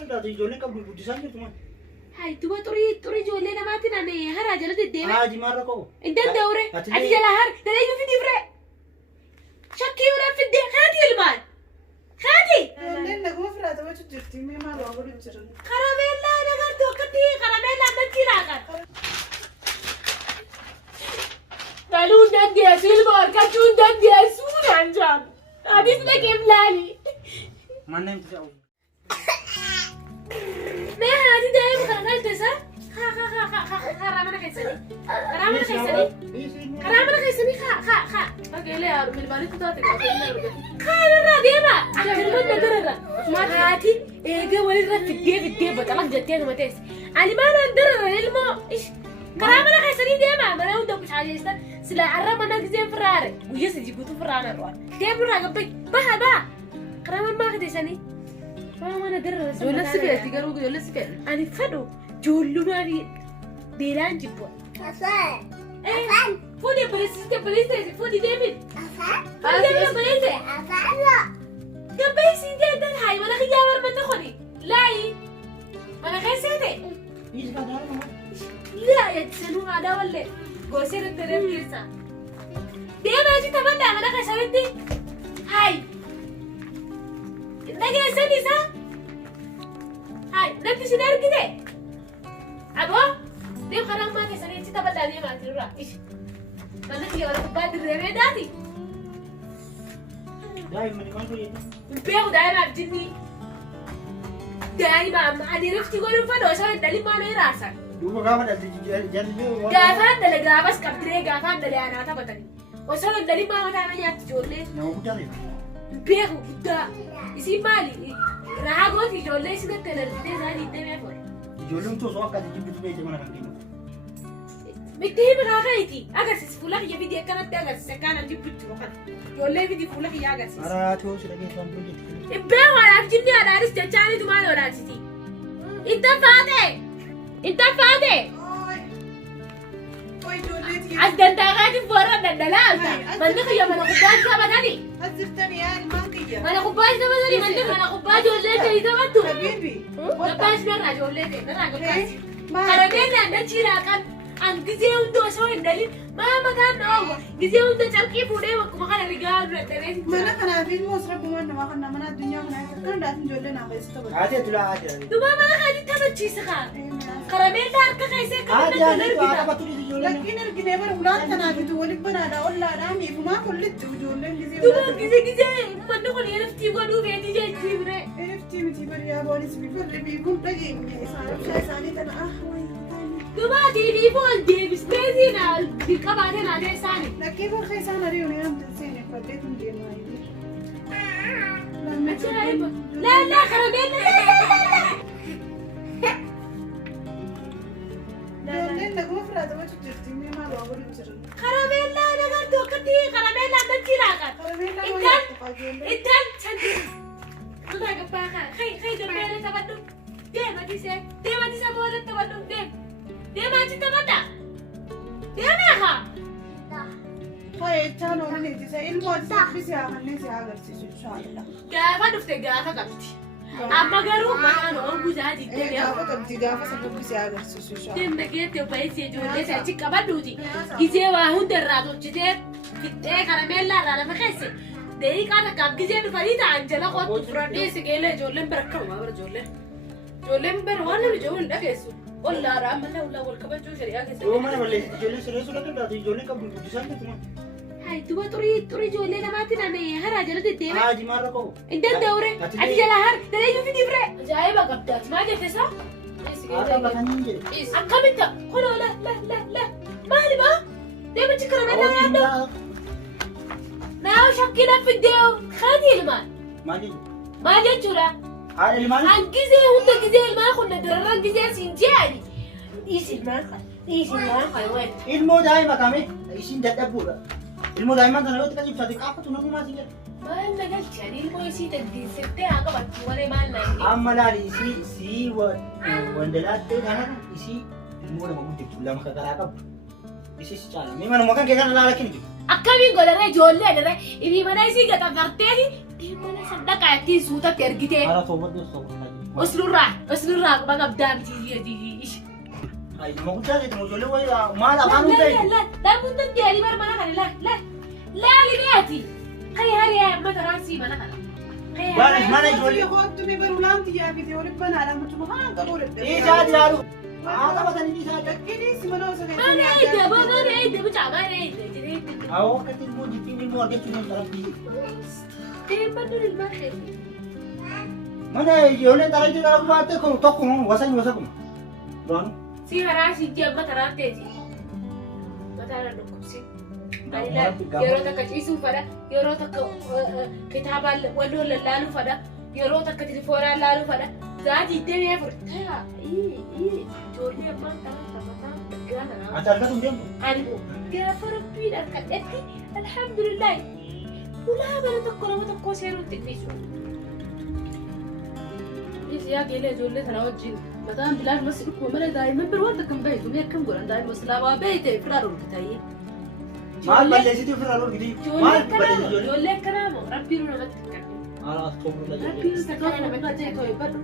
Anda di ijoolleen qabdu guddisaan jirtu maal? Hai, tuba turi ijoollee namaatiin ani haraa jala deddeema. Haa jimaarra qabu. Hin danda'ure. Ati jala har dalayyuu fidii fire. Shakkii biraa fiddee haati ilmaan. Haati. Ijoolleen naguma firaa taphachuu jirti. Mee maal waa godhu jiran? Karameellaa nagartu akkatti karameellaa natti raaqan. Galuu dandeessu ilma harkachuu dandeessu naan jaan. Anis dhaqeef laali. Manna himtu ta'u. Mee haati daa'ima kana galteessa? Karaa mana keessanii. Karaa mana keessanii. Karaa mana keessanii Bageelee yaa milmaanitti taate kaanirraa deema. Akkanuma nagararra. Haati eegee walirra fiddee baxalaq jettee nama teesse. Ani maalaan darara ilmoo karaa mana keessanii deema. Mana hunda bushaajeessa. Sila arra mana giseen firaare. Guyyaa si jiguutu firaana ruwaan. Deemurraa gabbay. Baha. Karaa mammaa kateessanii. Mana darara. Ijoollee si feeti garuu ijoollee si feeti. Ani fedhu joollumaanii beelaan jibba. Fuudhee baleessite fuudhii deemin. Baleessite. Gabbeessii deedan haayi mana kiyyaa barbaadde kuni. Laayi. Mana keessatti. Laayi sanuu aadaa wallee. Gorsee irratti deemteessa. Deemaa achi taphadhaa mana keessatti. Haayi. Nageessan isaa. Haayi natti isin argite. Aboo. Deem karaa ammaa keessanii achi taphadhaa deemaa jirurraa. Mana kiyya wal gubbaa dirreemee daati. Daa'imman maal fayyadu? Beeku daa'imaaf jinni. Daa'ima amma adeemsifti godhuun fedha osoo hin dhalin maana iraarsan. Duuba gaafa dhalti jallee waan. Gaafaan dhala gaafas qabdiree gaafaan dhala aanaa taphatanii. Osoo hin dhalin maama taana nyaatti ijoollee. Nama guddaa ta'e. Beeku guddaa. Isin maali? Rahaa gooti ijoollee isin akka dhaltee isaanii itti meeqoon. Ijoolleen tosoo akka jibbitu beekte mana kan kennu. Bitti hibiraa kaiti agarsiis fuula kiyya fidii akkanatti agarsiis akkanaan jibbitu kan. Ijoollee fidii fuula kiyya agarsiis. Araatoo si dhageeffam bulletti. Ibbee waadhaaf jinni adaanis jechaanitu maal wadaachiti? Itti faate! Oi ijoollee tiyya. As dandaaqaatiin boora daldalaa alta. Manni kiyya mana kubbaatti taphatanii. As jirtanii yaa ilmaan kiyya. Mana kubbaatti taphatanii manni mana kubbaa ijoollee ta'ii taphattu. Habiibi. Gabbaas narraa ijoollee ta'e narraa gabbaas. Maal? Karameellaan dachii raaqan. An gizee hunda osoo hin dhalin maama taan dhawwa. Gizee hunda carqii fuudhee bakkuma kana rigaa dura dhabee. Mana kanaaf ilmoo as rabbumaan namaa kan mana addunyaa kanaa kan daatin ijoollee naa keessi taphatu. Haatee tulaa haatee. Duba mana kaanii taphachiisa kaa. Karameellaa harka keessee kan Haatee haatee tulaa taphatu ijoolleen. Lakkiin erginee bara ulaan tanaafitu waliin banaadhaa ollaadhaa miifumaa kullitti ijoolleen gizee. Duba gizee manni kun eleftii godhuu beetii jechuu bire. Eleftii miti bari yaa boonis biifallee biifuun dhageenye isaanii tana Duba TV bool deebistee siinaa qabaatee naatee isaanii. Lakkii bakka isaan ari'uun yaamtan seene faddeetuun deemaa Ajaa'iba! Lallaa karameellaa! Ijoolleen naguma firaa taphachuu jirti mee maal waa godhu jiran? Karameellaa nagartu akkatti karameellaa natti raaqan. Ittaan santi. Duba gabbaa kaa. Kai dambeera taphadhu. Deematisa booda taphadhu. Deemaa achi taphadha. Deemaa haa. Faayichaan oolan eeggisa ilmoo saffisi haa kanneen si agarsiisu inshaallah. Gaafa dhufte gaafa qabdi. Amma garuu maqaan ooluu isaati itti Gaafa qabdi gaafa saffisi agarsiisu inshaallah. Deemna geettee baay'isee ijoollee isa achi qabadhuuti. Gizee waa hunda irraa tolchitee fixxee karameellaa irraa lafa keesse. Deeqaa takkaaf gizee dhufanii ta'an jala qottu fudhadhee siqeelee ijoolleen bira akkama bara ijoolleen. Ijoolleen bira waan namni ijoolleen dhageessu. Ollaadhaa ammallee ollaa wal qabachuu shari'aa keessa. Yoo mana balleessi ijoollee sirreessuu danda'a ijoolleen qabdu guddisaan jirtu maal? Hai, tuba turi ijoollee namaatiin ani haraa jala deddeema. Haa jimaarra qabu. Hin danda'ure. Ati jala har dalayyuu fidii fire. Ajaa'iba qabdaati. Maal jettesaa? Haadha bakanii jedhe. Akkamitta? Kunoo la. Maali baa? Deemachi karameellaa yaaddu? Naaw shakkina fiddee kaati ilmaan. Maal jechuudha? Haadha ilmaan. An gizee hunda gizee ilmaan kun dararran gizee siin jeeni. Dhiis ilmaan kan wayi. Ilmoo daa'ima kame isin dadhabbuudha. Ilmoo daa'imman kana yoo xiqqaa ibsaate qaafatu namummaa si jedha. Maal nagalchan ilmoo isii dandeessitee haa qabattu malee maal naan Amma laali isii wandalaattee kana isii ilmoo nama guddiftu lama kakaraa qabdu. Isii si caala. Mee manuma kan kee kana laala kenni. Akkamiin godhara ijoollee dhala ibi mana isii gatafarteeti mana sadaqaa ittiin suutatti ergitee. Haala toobadde osoo Osnurraa baga abdaamti. Ay, nama guddaa ta'e ijoollee wayii maal afaan hundee. Laabuun dandeenye mana kana laali Hari mata raasii mana kana. Mana ijoollee. Kootu ni baru laanti yaa fi teewwan banaadha mucuma haan qabuu dadhabee. Isaa dilaalu. Haadha batanii isaa Dakkinis mana osoo Mana eedda mucaa mana eedda. Awoo akkatti immoo jibbiin immoo argachuu hin qabdi. Deeman duri ilmaan eedda. Mana ijoolleen taa'ee jira baatee kun tokko wasan kuma. Doon. Si haraasii jee mata raatteeti. Mata irra dhukkubsi. Yeroo takka ciisuu fadha. Yeroo takka kitaaba walloo lallaaluu fadha. Yeroo takka tilifoonaan laaluu fadha. Zaatii deemee furtaa. Ijoollee ammaa kana taphataa gaana. Ati argatu hin deemtu? Ani gaafa rabbiin harkadhetti alhamdulillah. Ulaa bara tokko nama tokkoo seeruu itti dhiisu. Yaa geelee ijoollee kana wajjin mataan bilaan masi dhukkuma malee daa'imman biroo wanta kan beektu mee akkam godhan daa'imman islaamaa beekte firaa dhorkitayee. Maal balleessituu firaa dhorkiti? Maal balleessituu? Ijoollee akkanaa moo rabbiin namatti hin qabne. Haala tokko la Rabbiin takkaa namatti hin qabne.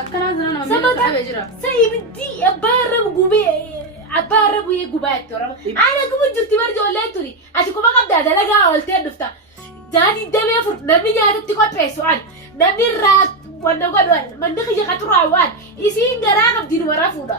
Akkanaa jira nama miidhagina qabee jira. Sayyidii abbaa arra bu'ee gubaa itti horama. Aana gubu jirti bar ijoollee turi. Ati kuma qabdaa dalagaa ooltee dhufta. Zaatii damee fur namni nyaatatti qopheessu an namni irraa wanda godhan manni kiyya qaxuraawwan isiin garaa qabdi nu marafuudha.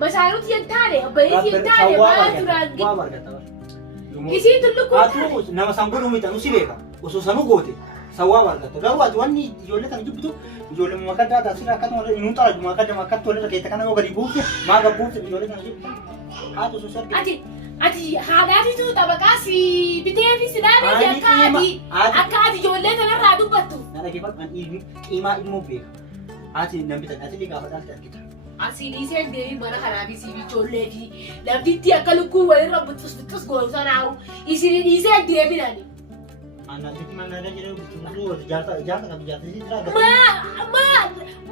Masaaruuti yan taane obboleessi yan taane maa turaan gidi. Isiin tullukkuu taane. Nama sangoon uumita nu si beeka. Osoo sanuu goote sawwaa bargata. Garuu ati wanni ijoollee kana jibbitu ijoollee makaddaa taasisa akkasuma inni xaaraju makatti walirra keessa kana yoo gadi buufte maa gabbuufte ijoollee kana jibbitu. Haati osoo sargee. Ati haadhaatitu tabaqaas bitee fi sidaadee akka ati ijoollee kanarraa dubbattu. Nana keessa kan qiimaa immoo beeka. Ati nan bitan ati gaafa dhaalti argita. Asiin iseen deebii mana kanaafis ijoollee fi namtitti akka lukkuu walirra buttus gosa naawu isiin iseen deebiidhaani. Annaatitti mannaa jedhee butuutu jaarta qabu jira.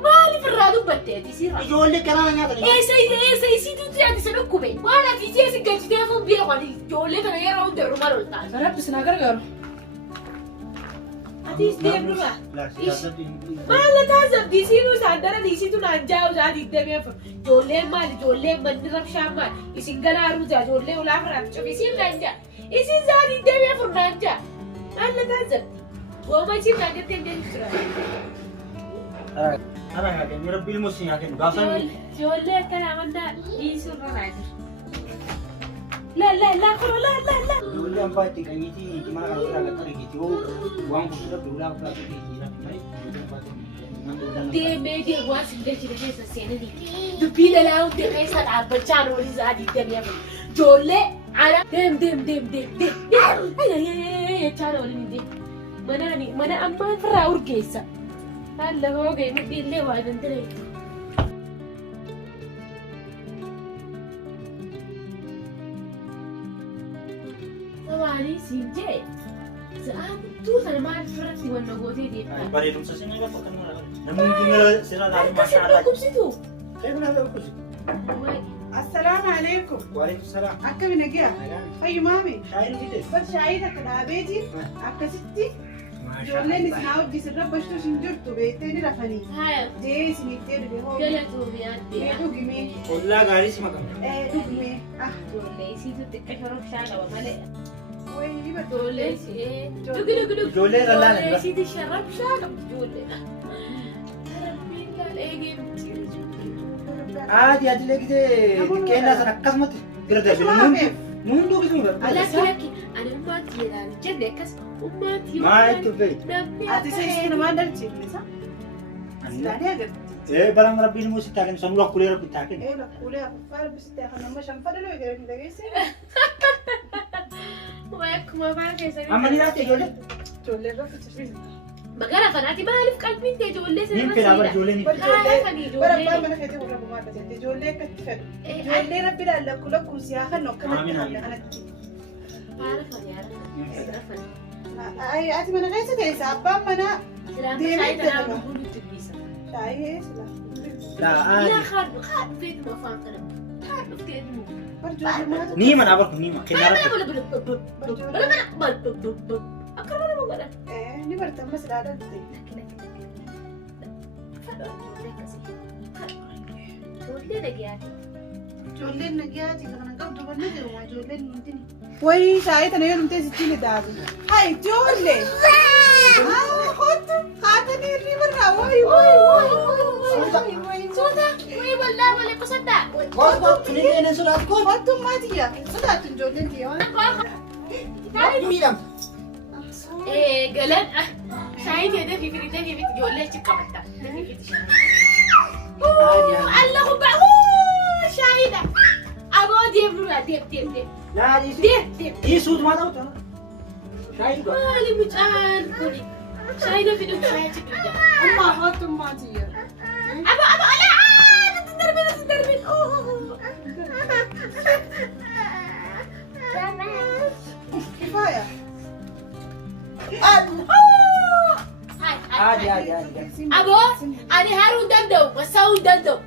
Maaliif irraa dubbatteeti sirra? Ijoollee karaa nyaatan. Eessa isiituuti ati isa dhukkube? Waan ati isee si galchitee fuun beekan ijoollee kana yeroo hunda dhumaa loltaa. Rabbis na gargaaru. Ati deemnuma. Maal taasifti isiinuu isaan daran isiitu naan jaa'u isaati deemee fur. Ijoolleen maal ijoolleen manni rabshaan maal isin ganaaruu jaa ijoollee ulaa firaatti cufi isiin naan jaa. Isiin isaati deemee fur naan jaa. Maal taasifti? Wooma isiin naan jettee deemtu tura. Ara nyaatee miira bilmoo si nyaatee gaafsan. Ijoollee akkanaa mandaa dhiisurra naa jira. La kuro la. Ijoollee abbaa itti qanyiitii mana kana irraa gad argiti yoo waan kun irratti ulaa fudhatu jira malee. Deemee waan sinda jira keessa seenanii dubbii lalaa hundee keessa dhaabbachaa noolii isaanii deemee jiru. Ijoollee ana deem. Jechaa noolii deem. Mana ammaa firraa urgeessa. Haala hoogee midhi illee waa danda'e. Sawaanii siin jee sa'aatuu sana maal irratti wanna gootee deemaa? Bareedumsa sinii lafa kan namni jimala sirna laalu maashaa Allah. Kubsitu. Keekuna kubsitu. Assalaamu alaikum. Waalaikum salaam. Akkami nagaa? Fayyumaami? Shaayii dhugite? Bar shaayii takka dhaabeeti akkasitti ijoolleen isin haa hojii sirra bashtu isin jirtu beektee ni rafanii. Haaya. Jee isin ittee dhufe hoo. Galatu biyyaatti. Dhugimee. Ollaa gaarii si makama. Dhugimee. Ijoollee isiitu xiqqaa shorofshaa qaba malee. Wayii ba Ijoollee isii. Dhugi. Ijoollee irra laala. Ijoollee isiitu shorofshaa qabdi ijoollee. Tarbiin laala eegeemti. Ati leegitee kennaa sana akkasumatti bira darbe. Nuun dubbisuu barbaada. Lakki ani ummaatti jedhaan jenne akkas ummaatti Maal tuffee? ati seessi namaan dalchiifnisa? Silaanii agarti. Balaan rabbiin immoo sitti hakan sanuu lakkulee rabbi itti hakan. Lakkuulee afuuffaa rabbisitti hakan amma shanfadha loo eegale hin dhageesse. Akkuma afaan keessanii. Amma ni laata ijoollee? Ijoollee irra fichisiisa. Magaalaa kanaatti maaliif qalbiin ta'e ijoollee Niin sirra fedhaa bara ijoollee niin fedha. Bara abbaan mana keetii warra bu'aa akkasitti ijoollee akkatti fedhu. Ijoollee rabbiidhaan lakkuun siyaa kan akkanatti haala kanatti. Ati mana keessa abbaan manaa deemee jedhama. Shaayii Nii mana barku nii mana kennaa rabbi. ni bartamma silaadhaan ta'e. Ijoollee dhagayaati. Ijoolleen nagayaati kana qabdu banne jiru ijoolleen nuti. Wayii shaayii tana yoo numtee sitti ni daatu. Hai ijoollee. Hootu haatanii ribarraa wayi. Suuta wayii waldaa malee qusaddaa. Goos tunillee na sodaatu goos. Hootu maatiya sodaatu ijoolleen tiyyaa. Miidhamta. Galan shaayii teetee fi firitee fi ijoollee achi qabatta. Allah kubbaa shaayiidha. Aboo deemnudha deem. Dhiisuutu maa ta'u ta'a? Shaayii dhugaa. Maali mucaan kuni? Shaayii fidu shaayii achi dhugaa. Ammaa hootu maatiya. Aboo alaa natti darbin. Kifaaya. Adi. Aboo ani haruu hin danda'u wasaa'uu hin danda'u.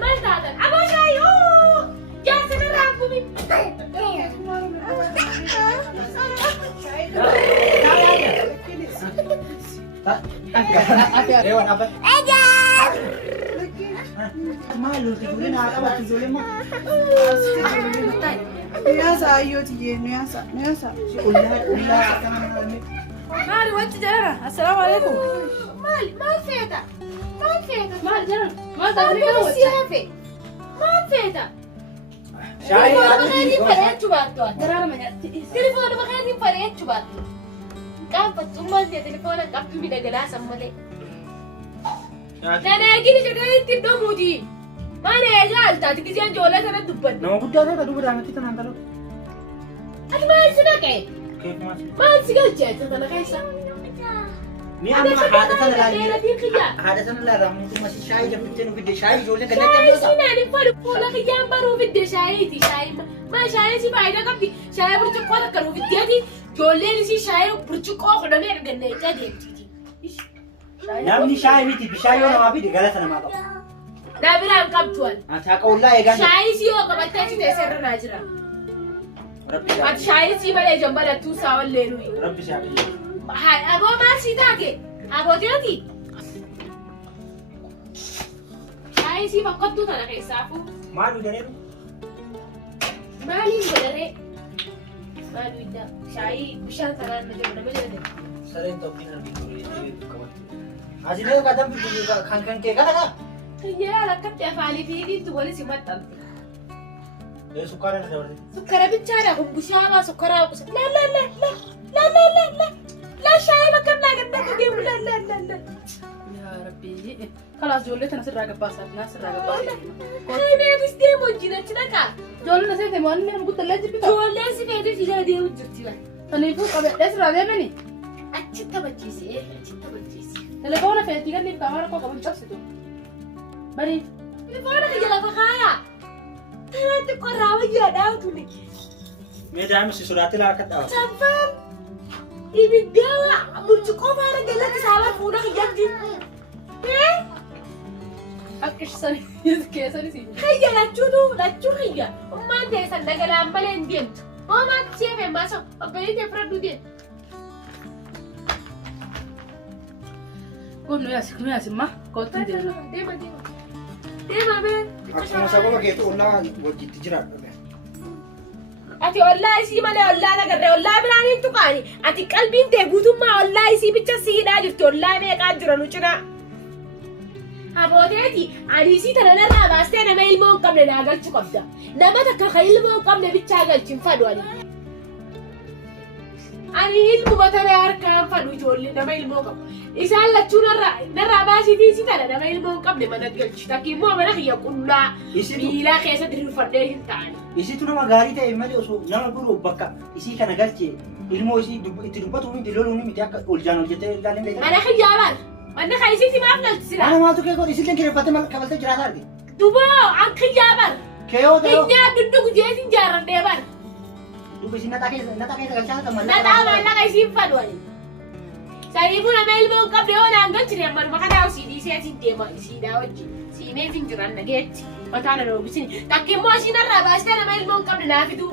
Maal taatan? Aboo shaayii jaarsina raafumi. Rewan apa? Malu ijoolleen haa qabatu ijoolleen moo? Nyaasa ayyooti jee nyaasa. Ullaa akkana malee. Maali wanti jarara? Assalaamu alaikum. Maal feeta? Maal jarara? Maal taatanii kana wajjin? Maal feeta? Shaayii Telefoonuma ati keetiin bareechuu baattu ati. Daraara manyaatti. Telefoonuma keetiin bareechuu baattu. Qaanfatummaan ta'e telefoona qabdu miidhagaa sammalee. Nana eegini jedhee ittiin dhumuuti. Maal eegaa altaati giseen ijoollee sana dubbanne. nama guddaa ta'e duuba daamatti tanaan talu. Ati maal si naqee? Keekumaas. Maal si galchee sana keessa? Ni amma haadha sana laallee mootummaa si shaayii jabbittee nu fidde shaayii ijoollee gannatti Shaayii amma si naan hin fadhu fuula kiyyaan baruu fidde shaayiiti shaayii. Maa shaayii si faayidaa qabdi? Shaayii burcuqqoo takka nu fiddeeti. Ijoolleen si shaayii burcuqqoo kudhamee arganne ijaa deemti. namni shaayii miti bishaan yoo namaa fide galata namaa qaba. Naa biraan qabdu ati. Ati haqa ollaa eegaa. Shaayii si yoo qabattee si teessee irra naa jira. Ati shaayii si malee jambalattuu isaa wallee nuyi. Rabbi si haqa jedhu. Hai, aboo maal si taate? Abootiyooti? Shaayii si bakkottuu tana keessaafuu. Maal hojjaneeru? Maaliin godharee? Maal hojjaa? Shaayii bishaan sanaan na jiru nama jira. Sareen tokkiin argitu qabatti. Asilee kadam bitu kan kee kana kaa? Kiyyaa rakkatti afaanii fi dhiitti walis himaxxamte. Sukkaara irra dabalatee. Sukkara bichaadha kun bishaanaa sukkaraa kuusa. La shaayii bakka naa gaddaa deemu la. Yaa Rabbi. Kalaas ijoollee tana sirraa gabbaasaaf naa sirraa gabbaasaaf. Kaayi beekis deemu wajjin achi dhaqaa. Ijoolleen asii ta'e waan inni guddallee jibbita. Ijoolleen si feetee fiigaa deemu jirti waan. Kaniifuu qabadhee sirraa deemani. Achi taphachiisee. Telefoona feetii ganniif kaamara koo qaban cabsitu. Bari. Telefoona kiyya lafa kaayaa. Kanatti qorraa wayyaa dhaawtuni. Mee daa'imni si sodaatee laa akka dhawa. Saffaan ibiddaa burcuqqoo faana jalatti saawwan fuudha kiyyatti. Akkisanii keessanii si. Kiyya lachuu kiyya. Ummaan teessan dagalaan malee hin deemtu. Hoomaatti seefee maasoo obboleettii ta'e fudhadhuu deemtu. Kun nu yaasimma kootti hin deemna. Deema bee. Akkuma sababa keetu ollaa wajjitti jiraadha. Ati ollaa isii malee ollaa nagarree ollaa biraan hin tuqaani. Ati qalbiin ta'e guutummaa ollaa isii bicha siidhaa jirti ollaa meeqaa jira nu cinaa. Abooteeti ani isii tana narraa baastee nama ilmoo hin qabne naa galchuu qabda. Nama takka kan ilmoo hin qabne bichaa galchin fadhu ani. Ani ilmuma tana harkaan fadhu ijoollee nama ilmoo qabu. Isaan lachuu narraa baasiitii isii tana nama ilmoo hin qabne mana galchi. Takki immoo mana kiyya qullaa miilaa keessa diriirfadhee hin taane. Isitu nama gaarii ta'e malee osoo nama biroo bakka isii kana galchee ilmoo isii itti dubbatu miti loluun miti akka oljaan hojjetee ilaalee beekaa. Mana kiyyaa bara. Mana kan isiitti maaf galchi sila. Mana maatu kee godhe isiillee kireeffattee kabaltee jiraataa arge. Duboo an kiyyaa bara. Keeyoo ta'ee. Kiyyaa duddugu jeetiin jaarrandee bara. Dubbi isiin nataa keessa galchaa ta'an malee. Nataa maallaqa isiin fadhu ani. Saniifuu nama ilmoo hin qabne yoo naan galchine ammanuma kanaa usii dhiiseetiin deema isiidhaa wajjin. Siimeetiin jiran nageetti. Mataan na oobisini. Takki immoo ishiinarraa baastee nama ilmoo hin qabne naafituu.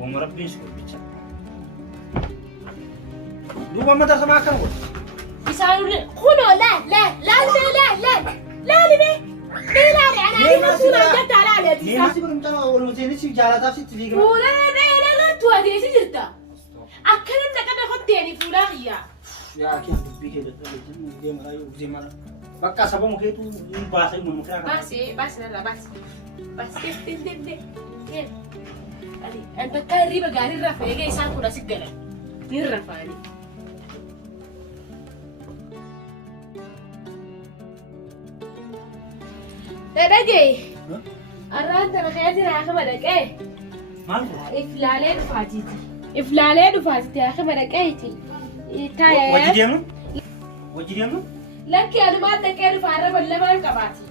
Wama rabbiin si gurbicha. دوما ما درس معك كم يساوي خلو لا لا لا لا لا لا لي لا أنا مسؤول عن جد على هذه ليه ما سيبهم ترى والمزينة شيء جالات في تليجا ولا لا توادي سجلتا أكلم لك أنا خد يعني فلاحية يا أخي أنت بيجي زي ما رايو زي ما بقى سبب مكيتو باسي من مكان بس لا بس تين أنت كاري بقاري رفاعي جاي سانكو راسك جلا نير رفاعي تبغي أراد أنا خيالي راح بدك إيه مالك إفلالين وفاتتي يا أخي بدك إيتي تايا وجديمه لك أنا ما أتذكر فارة بلا ما كباتي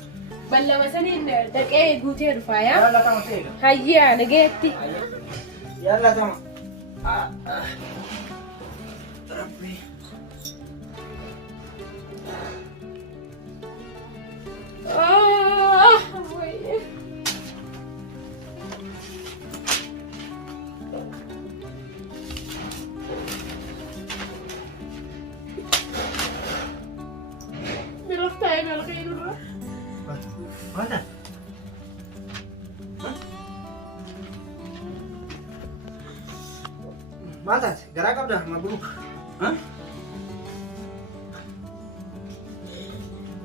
بلا مثلا تكيه قوتي رفايا لا تمام سيدا هيا أنا جيتي يلا تمام ربي ملفتاي بالخير ماذا؟ ماذا؟ قراك أبدا مبروك ها؟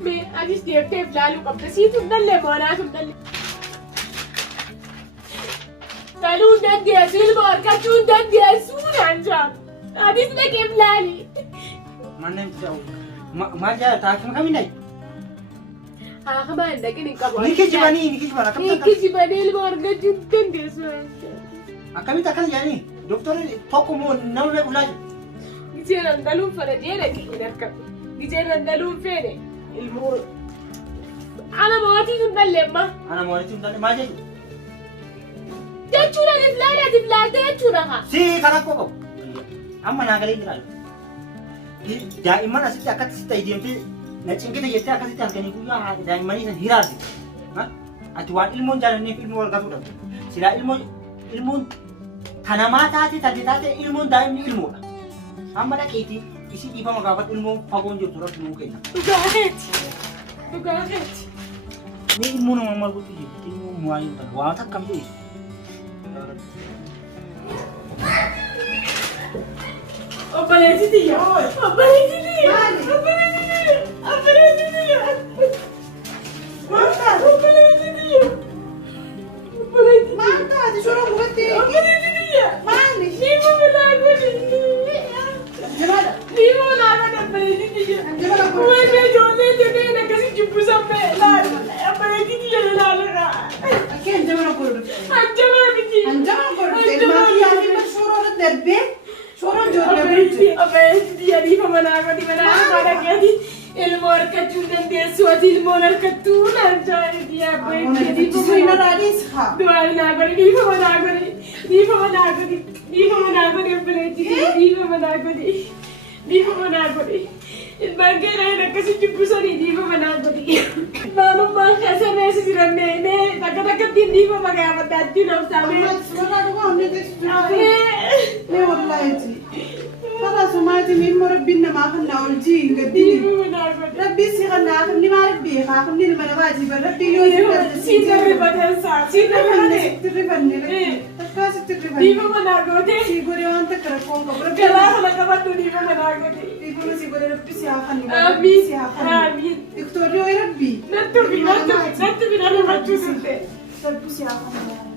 मैं आज इस देवते लालू कब से तुमने ले माना तुमने तालू नंदी असील बार का चून नंदी असूल अंजाम आज इसने केम लाली mana jauh maja tak kami naik हाँ हमारे लेकिन इनका niki jibani Niki jibani बार का चून नंदी असूल kami tak kan yani dokter toko mo nawe ulaj गिजेर अंदलू फरदिये लगी इधर का गिजेर अंदलू फेरे المور أنا مواتي تندلما ana mau itu dan maja تأتونا دفلالة تأتونا si karak kok amma na kali giral daiman asit akat sita idemte na cingkita yette akat sita kani kuya daiman isan hirasi ha atuan ilmun jalan ni ilmu warga tu sila ilmun tanamata tate ilmun daim ilmu amma da kiti isi iba magabat ilmu pagon jo turat ilmu kena تقاهت ni ilmu na mamal buti ilmu muayu tan wa tak kam tu أبلاتي دي أبلاتي دي خلاص ما تنين مربينا ما خلنا ولجين قديم ربي سيغنا خلني ما ربي خلني المنواجب ربي يوم سيدري بدرسا سيدري تربني تكاس تربني ديما مناغوتي سيغوري وانت كرفون كبر كلا خلك بدو ديما مناغوتي يقولوا سيغوري ربي سياخني آمين سياخني آمين دكتور يا ربي نتبي أنا ما تشوفه ربي سياخني